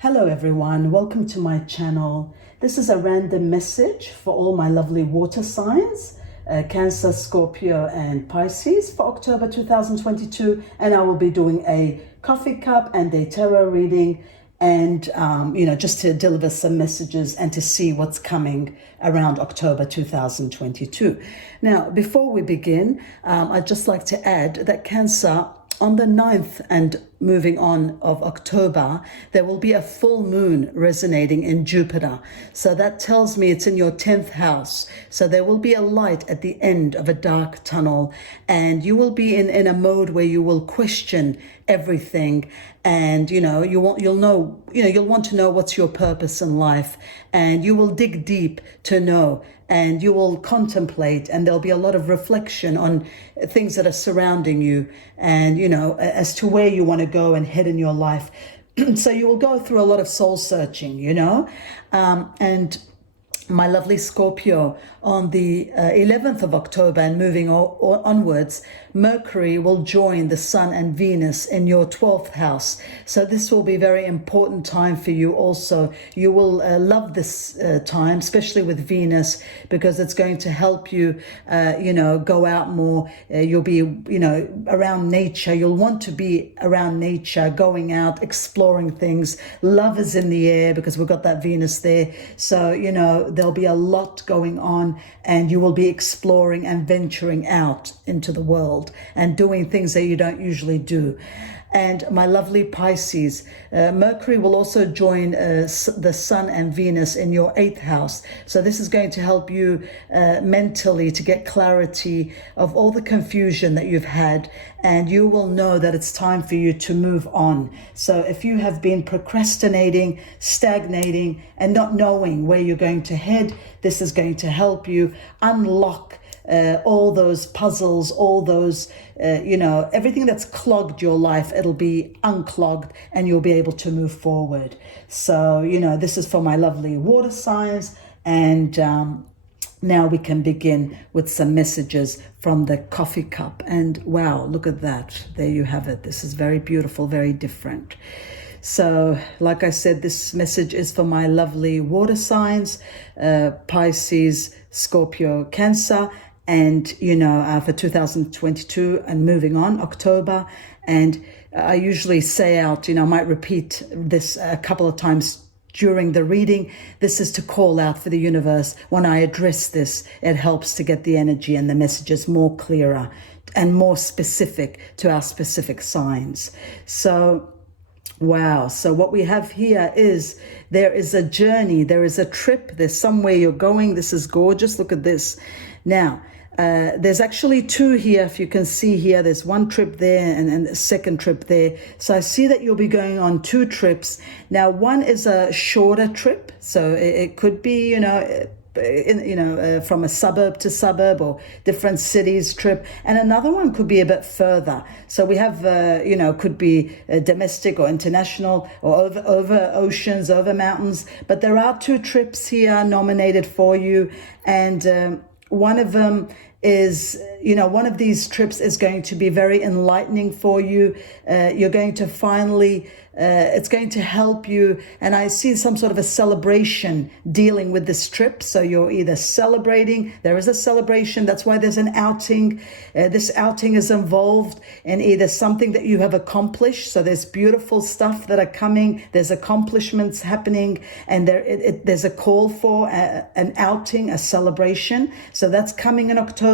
Hello everyone, welcome to my channel. This is a random message for all my lovely water signs, Cancer, Scorpio and Pisces for October 2022, and I will be doing a coffee cup and a tarot reading and just to deliver some messages and to see what's coming around October 2022. Now, before we begin, I'd just like to add that Cancer, on the 9th and moving on of October, there will be a full moon resonating in Jupiter. So that tells me it's in your 10th house. So there will be a light at the end of a dark tunnel, and you will be in a mode where you will question everything, and you'll want to know what's your purpose in life, and you will dig deep to know, and you will contemplate, and there'll be a lot of reflection on things that are surrounding you, and as to where you want to go and head in your life. So you will go through a lot of soul searching, and my lovely Scorpio, on the 11th of October and moving onwards, Mercury will join the Sun and Venus in your 12th house. So this will be a very important time for you also. You will love this time, especially with Venus, because it's going to help you, go out more. You'll be, around nature. You'll want to be around nature, going out, exploring things. Love is in the air because we've got that Venus there. So, there'll be a lot going on, and you will be exploring and venturing out into the world and doing things that you don't usually do. And my lovely Pisces, Mercury will also join the Sun and Venus in your 8th house. So this is going to help you mentally to get clarity of all the confusion that you've had, and you will know that it's time for you to move on. So if you have been procrastinating, stagnating, and not knowing where you're going to head, this is going to help you unlock all those puzzles, all those, everything that's clogged your life. It'll be unclogged and you'll be able to move forward. So, this is for my lovely water signs. And now we can begin with some messages from the coffee cup. And wow, look at that. There you have it. This is very beautiful, very different. So, like I said, this message is for my lovely water signs, Pisces, Scorpio, Cancer, and, for 2022 and moving on, October. And I usually say out, I might repeat this a couple of times during the reading. This is to call out for the universe. When I address this, it helps to get the energy and the messages more clearer and more specific to our specific signs. So, wow. So what we have here is there is a journey, there is a trip, there's somewhere you're going. This is gorgeous. Look at this. Now, there's actually two here. If you can see here, there's one trip there and a second trip there. So I see that you'll be going on two trips. Now, one is a shorter trip. So it could be, from a suburb to suburb or different cities trip. And another one could be a bit further. So we have, could be domestic or international or over oceans, over mountains. But there are two trips here nominated for you. And one of them is, one of these trips is going to be very enlightening for you. You're going to finally, it's going to help you. And I see some sort of a celebration dealing with this trip. So you're either celebrating, there is a celebration. That's why there's an outing. This outing is involved in either something that you have accomplished. So there's beautiful stuff that are coming. There's accomplishments happening, and there's a call for an outing, a celebration. So that's coming in October.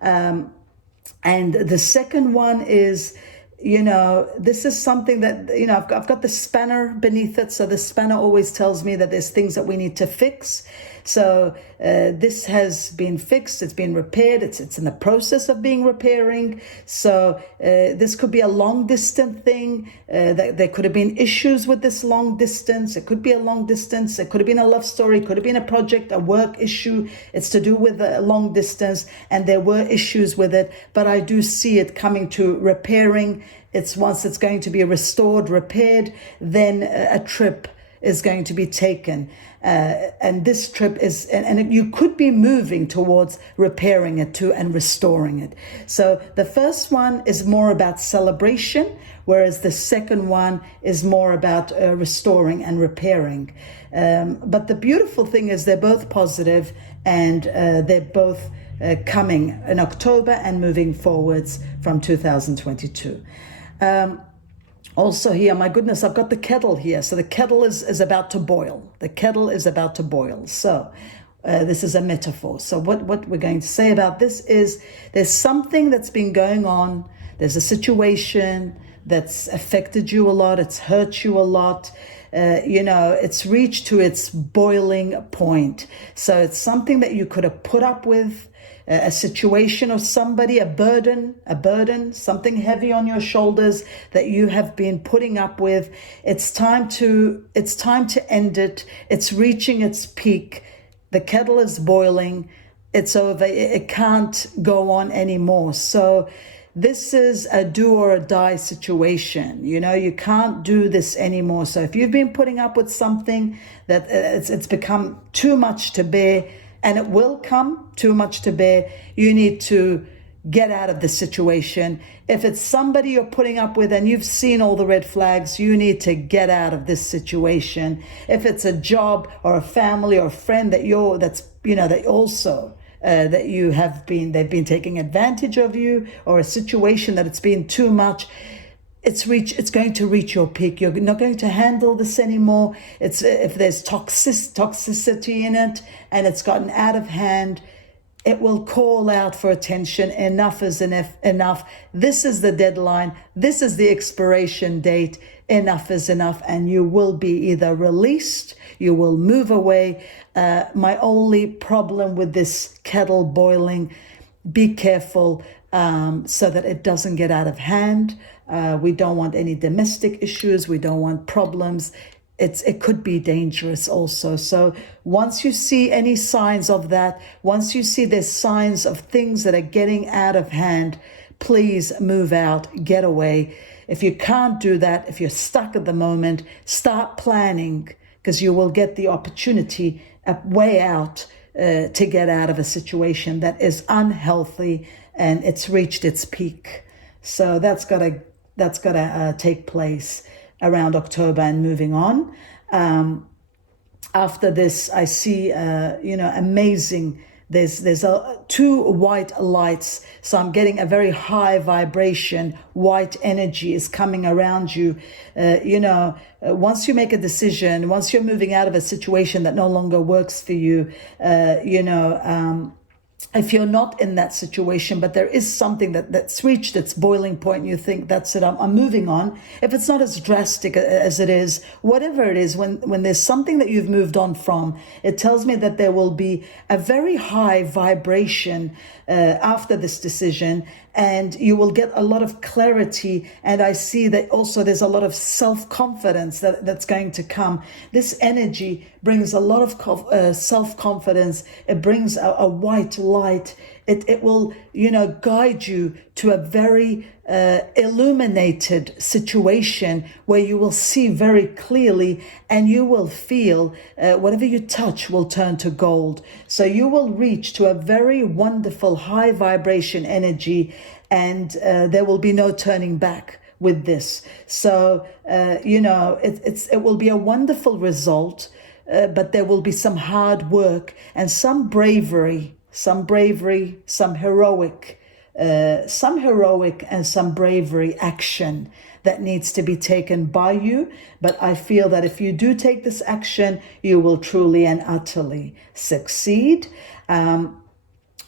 And the second one is, this is something that, I've got the spanner beneath it. So the spanner always tells me that there's things that we need to fix. So this has been fixed. It's been repaired. It's in the process of being repairing. So this could be a long distance thing. There could have been issues with this long distance. It could be a long distance. It could have been a love story. It could have been a project, a work issue. It's to do with a long distance, and there were issues with it. But I do see it coming to repairing. Once it's going to be restored, repaired, then a trip is going to be taken. And this trip is, and you could be moving towards repairing it too and restoring it. So the first one is more about celebration, whereas the second one is more about restoring and repairing. But the beautiful thing is they're both positive, and they're both coming in October and moving forwards from 2022. Also here, my goodness, I've got the kettle here. So the kettle is about to boil. The kettle is about to boil. So this is a metaphor. So what we're going to say about this is there's something that's been going on. There's a situation that's affected you a lot. It's hurt you a lot. It's reached to its boiling point. So it's something that you could have put up with, a situation or somebody, a burden, something heavy on your shoulders that you have been putting up with. It's time to end it. It's reaching its peak. The kettle is boiling. It's over. It can't go on anymore. So this is a do or a die situation. You can't do this anymore. So if you've been putting up with something that it's become too much to bear, and it will come too much to bear, you need to get out of the situation. If it's somebody you're putting up with and you've seen all the red flags, you need to get out of this situation. If it's a job or a family or a friend that they've been taking advantage of you, or a situation that it's been too much, it's going to reach your peak. You're not going to handle this anymore. If there's toxicity in it and it's gotten out of hand, it will call out for attention. Enough is enough. This is the deadline. This is the expiration date. Enough is enough. And you will be either released, you will move away. My only problem with this kettle boiling, be careful so that it doesn't get out of hand. We don't want any domestic issues. We don't want problems. It could be dangerous also. So once you see any signs of that, once you see there's signs of things that are getting out of hand, please move out, get away. If you can't do that, if you're stuck at the moment, start planning, because you will get the opportunity, a way out, to get out of a situation that is unhealthy and it's reached its peak. So that's got to take place around October and moving on. After this, I see, amazing. There's two white lights. So I'm getting a very high vibration. White energy is coming around you. Once you make a decision, once you're moving out of a situation that no longer works for you, if you're not in that situation, but there is something that's reached its boiling point and you think, that's it, I'm moving on. If it's not as drastic as it is, whatever it is, when there's something that you've moved on from, it tells me that there will be a very high vibration after this decision, and you will get a lot of clarity. And I see that also there's a lot of self-confidence that's going to come. This energy brings a lot of self-confidence. It brings a white light. It will, guide you to a very illuminated situation where you will see very clearly, and you will feel whatever you touch will turn to gold. So you will reach to a very wonderful high vibration energy, and there will be no turning back with this. So, it will be a wonderful result, but there will be some hard work and some bravery, some heroic and some bravery action that needs to be taken by you. But I feel that if you do take this action, you will truly and utterly succeed.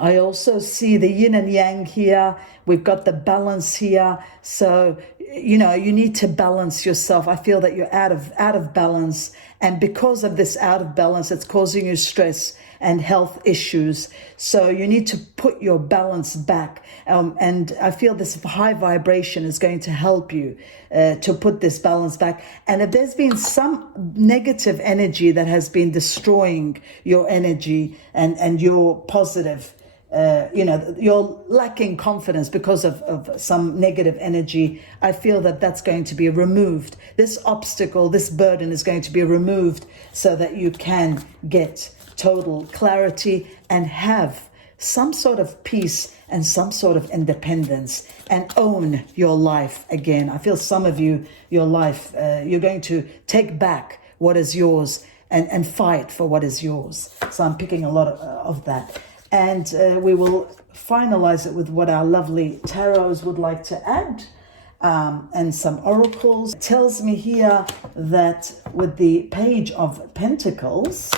I also see the yin and yang here. We've got the balance here. So, you need to balance yourself. I feel that you're out of balance. And because of this out of balance, it's causing you stress and health issues. So you need to put your balance back. And I feel this high vibration is going to help you to put this balance back. And if there's been some negative energy that has been destroying your energy and your positive you're lacking confidence because of some negative energy, I feel that that's going to be removed. This obstacle, this burden is going to be removed so that you can get total clarity and have some sort of peace and some sort of independence and own your life again. I feel some of you, your life, you're going to take back what is yours and fight for what is yours. So I'm picking a lot of that. And we will finalize it with what our lovely tarots would like to add, and some oracles. It tells me here that with the Page of Pentacles,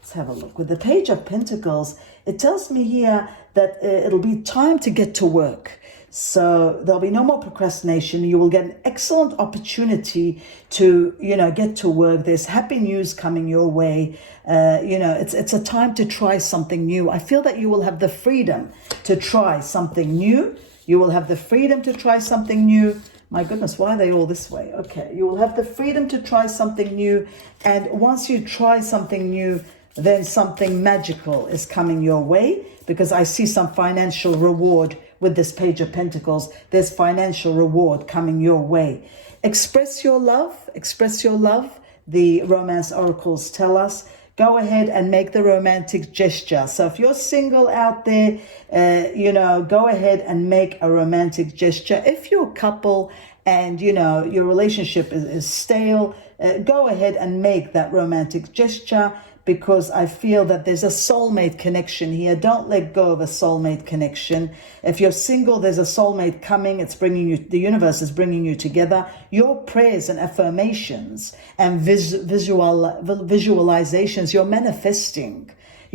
let's have a look. With the Page of Pentacles, it tells me here that it'll be time to get to work. So there'll be no more procrastination. You will get an excellent opportunity to, get to work. There's happy news coming your way. It's a time to try something new. I feel that you will have the freedom to try something new. You will have the freedom to try something new. My goodness, why are they all this way? Okay, you will have the freedom to try something new. And once you try something new, then something magical is coming your way, because I see some financial reward with this Page of Pentacles. There's financial reward coming your way. Express your love. Express your love. The romance oracles tell us, go ahead and make the romantic gesture. So if you're single out there, go ahead and make a romantic gesture. If you're a couple and, your relationship is stale, go ahead and make that romantic gesture, because I feel that there's a soulmate connection here. Don't let go of a soulmate connection. If you're single, there's a soulmate coming. It's bringing you, the universe is bringing you together. Your prayers and affirmations and visualizations, you're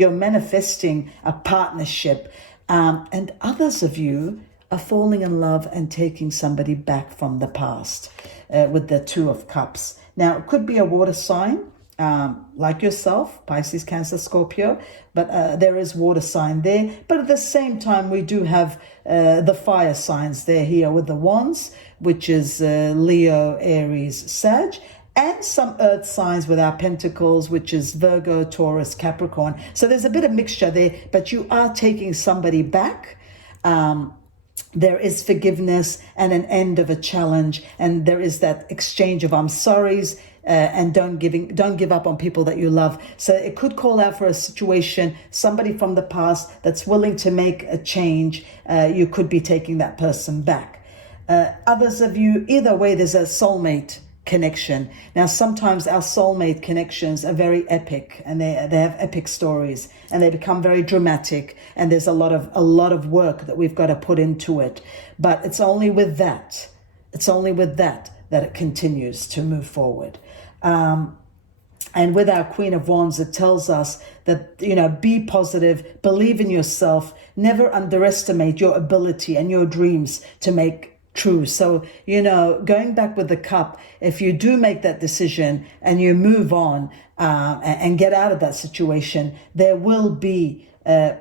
manifesting a partnership. And others of you are falling in love and taking somebody back from the past with the Two of Cups. Now, it could be a water sign, like yourself, Pisces, Cancer, Scorpio, but there is water sign there. But at the same time, we do have the fire signs there here with the wands, which is Leo, Aries, Sag, and some earth signs with our pentacles, which is Virgo, Taurus, Capricorn. So there's a bit of mixture there, but you are taking somebody back. There is forgiveness and an end of a challenge, and there is that exchange of I'm sorries, and don't give up on people that you love. So it could call out for a situation, somebody from the past that's willing to make a change. You could be taking that person back. Others of you, either way, there's a soulmate connection. Now, sometimes our soulmate connections are very epic, and they have epic stories, and they become very dramatic, and there's a lot of work that we've got to put into it. But it's only with that that it continues to move forward. And with our Queen of Wands, it tells us that, be positive, believe in yourself, never underestimate your ability and your dreams to make true. So, going back with the cup, if you do make that decision and you move on and get out of that situation, there will be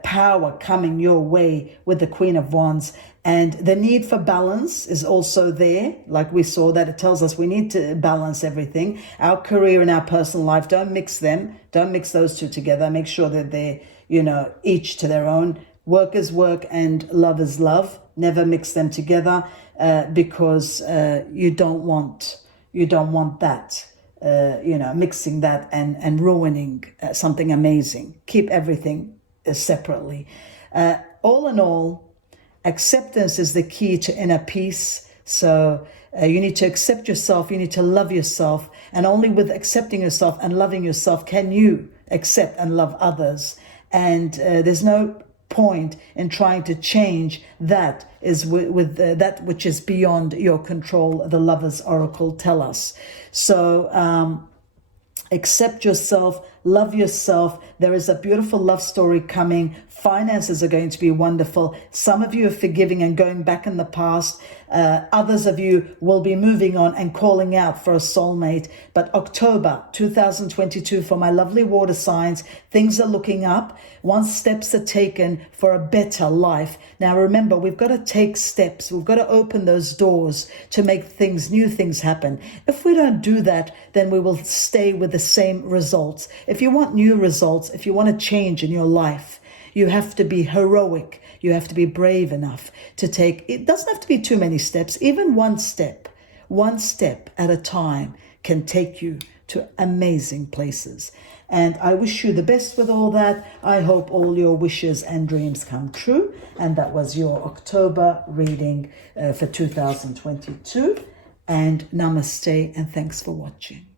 power coming your way with the Queen of Wands. And the need for balance is also there. Like we saw that it tells us we need to balance everything. Our career and our personal life, don't mix them. Don't mix those two together. Make sure that they're, each to their own. Work is work and love is love. Never mix them together because you don't want that, mixing that and ruining something amazing. Keep everything separately. All in all, acceptance is the key to inner peace. So you need to accept yourself. You need to love yourself. And only with accepting yourself and loving yourself can you accept and love others. And there's no point in trying to change that is with that which is beyond your control, the Lovers Oracle tell us. So accept yourself, love yourself. There is a beautiful love story coming. Finances are going to be wonderful. Some of you are forgiving and going back in the past. Others of you will be moving on and calling out for a soulmate. But October 2022, for my lovely water signs, things are looking up. Once steps are taken for a better life. Now remember, we've got to take steps. We've got to open those doors to make new things happen. If we don't do that, then we will stay with the same results. If you want new results, if you want to change in your life, You have to be heroic. You have to be brave enough to take, it doesn't have to be too many steps, even one step at a time can take you to amazing places. And I wish you the best with all that. I hope all your wishes and dreams come true. And that was your October reading for 2022. And namaste, and thanks for watching.